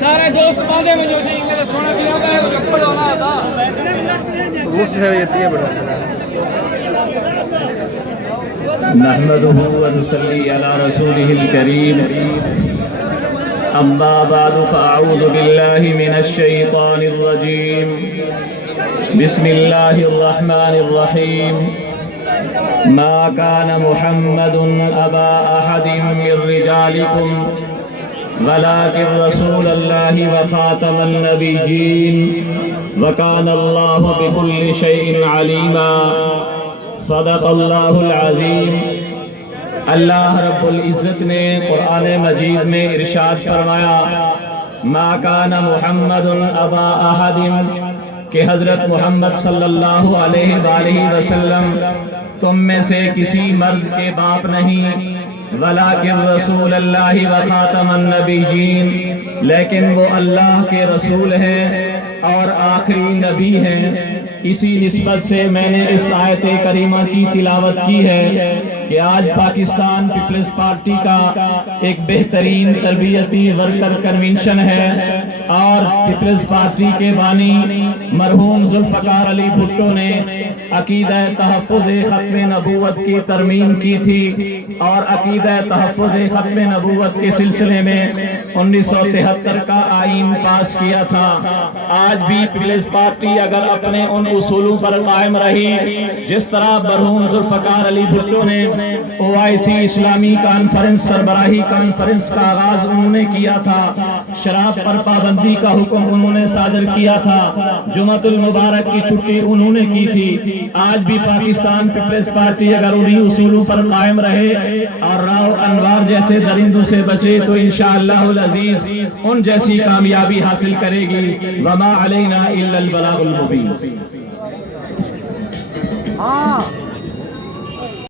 سارے دوست باندھے میں جو تھی سونا پیا کا چپل ہونا تھا مفت سے یہ بڑا نحمده ونصلي على رسوله الكريم أما بعد فأعوذ بالله من الشيطان الرجيم بسم الله الرحمن الرحيم ما كان محمد أبا أحد من رجالكم ولكن رسول الله وخاتم النبيين وكان الله بكل شيء عليما صدق اللہ العظیم۔ اللہ رب العزت نے قرآن مجید میں ارشاد فرمایا ما کان محمد ابا احد، کہ حضرت محمد صلی اللہ علیہ وآلہ وسلم تم میں سے کسی مرد کے باپ نہیں، ولیکن رسول اللہ وخاتم النبیین، لیکن وہ اللہ کے رسول ہیں اور آخری نبی ہیں۔ اسی نسبت سے میں نے اس آیت کریمہ کی تلاوت کی ہے کہ آج پاکستان پیپلز پارٹی کا ایک بہترین تربیتی ورکر کنونشن ہے اور پیپلز پارٹی کے بانی مرحوم ذوالفقار علی بھٹو نے عقیدہ تحفظ ختم نبوت کی ترمیم کی تھی اور عقیدہ تحفظ ختم نبوت کے سلسلے میں 1973 کا آئین پاس کیا تھا۔ آج بھی پیپلز پارٹی اگر اپنے ان اصولوں پر قائم رہی جس طرح مرحوم ذوالفقار علی بھٹو نے OIC اسلامی کانفرنس سربراہی کانفرنس کا آغاز انہوں نے کیا تھا، شراب پر پابندی کا حکم انہوں نے صادر کیا تھا، جمعۃ المبارک کی چھٹی انہوں نے کی تھی، آج بھی پاکستان پیپلز پارٹی اگر انہی اصولوں پر قائم رہے اور راو انوار جیسے درندوں سے بچے تو انشاءاللہ العزیز ان جیسی کامیابی حاصل کرے گی۔ وما علینا الا البلاغ المبین۔